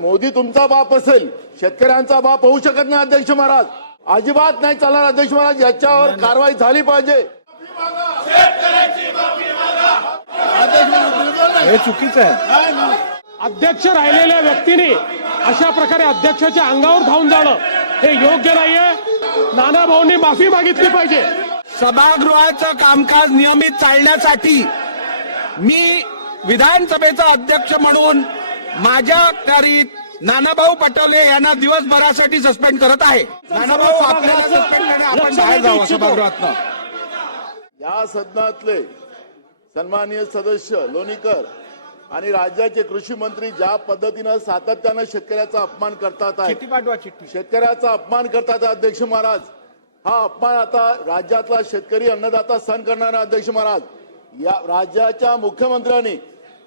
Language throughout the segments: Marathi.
मोदी तुमचा बाप असेल शेतकऱ्यांचा बाप होऊ शकत नाही अध्यक्ष महाराज. अजिबात नाही चालणार अध्यक्ष महाराज याच्यावर कारवाई झाली पाहिजे. हे चुकीचं आहे. अध्यक्ष राहिलेल्या व्यक्तीने अशा प्रकारे अध्यक्षाच्या अंगावर धावून जाणं हे योग्य नाहीये. नाना भाऊंनी माफी मागितली पाहिजे. सभागृहाचं कामकाज नियमित चालण्यासाठी मी विधानसभेचा अध्यक्ष म्हणून माझ्या अखत्यारीत नानाभाऊ पटोले यांना दिवसभरासाठी सस्पेंड करत आहे. नानाभाऊ आपल्याला सस्पेंड करणे आपण बाहेर जाऊ सभागृहातनं या सदनातले सन्माननीय सदस्य लोणीकर आणि राज्याचे कृषी मंत्री ज्या पद्धतीनं सातत्यानं शेतकऱ्याचा अपमान करतात शेतकऱ्याचा अपमान करतात अध्यक्ष महाराज. हा अपमान आता राज्यातला शेतकरी अन्नदाता सहन करणारा अध्यक्ष महाराज. या राज्याच्या मुख्यमंत्र्यांनी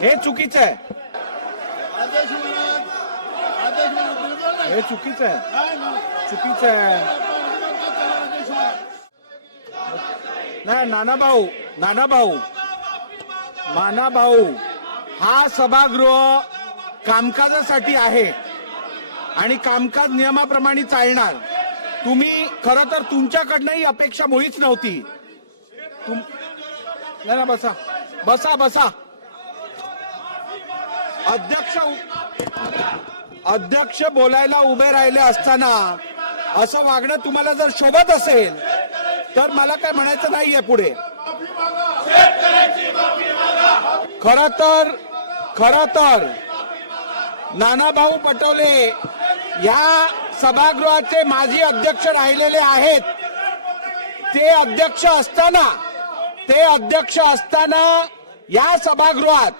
हे चुकीचं आहे. हे चुकीचं आहे. चुकीचं आहे. नाही नाना भाऊ नाना भाऊ माना भाऊ हा सभागृह कामकाजासाठी आहे आणि कामकाज नियमाप्रमाणे चालणार. तुम्ही खर तर तुमच्याकडनं ही अपेक्षा मुळीच नव्हती. तुम नाही ना बसा. बसा बसा. अध्यक्ष अध्यक्ष बोलायला उभे राहिले असताना असं वागणं तुम्हाला जर शोभत असेल तर मला काय म्हणायचं नाहीये पुढे. खर तर खर तर नानाभाऊ पटोले या सभागृहाचे माजी अध्यक्ष राहिलेले आहेत. ते अध्यक्ष असताना ते अध्यक्ष असताना या सभागृहात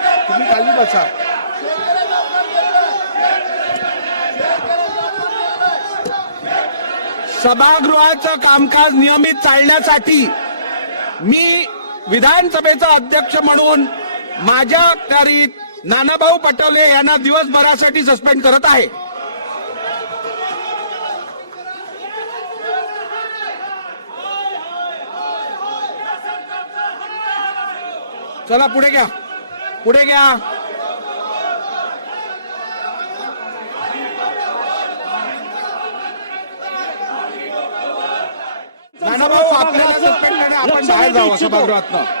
तुम्ही खाली बसा. सभागृहाचं कामकाज नियमित चालण्यासाठी मी विधानसभेचा अध्यक्ष म्हणून माझ्या अखत्यारीत नानाभाऊ पटोले यांना दिवसभरासाठी सस्पेंड करत आहे. चला पुढे घ्या. पुढे घ्या. नानाभाऊ आपल्याला आपण बाहेर जाऊ सभागृहातनं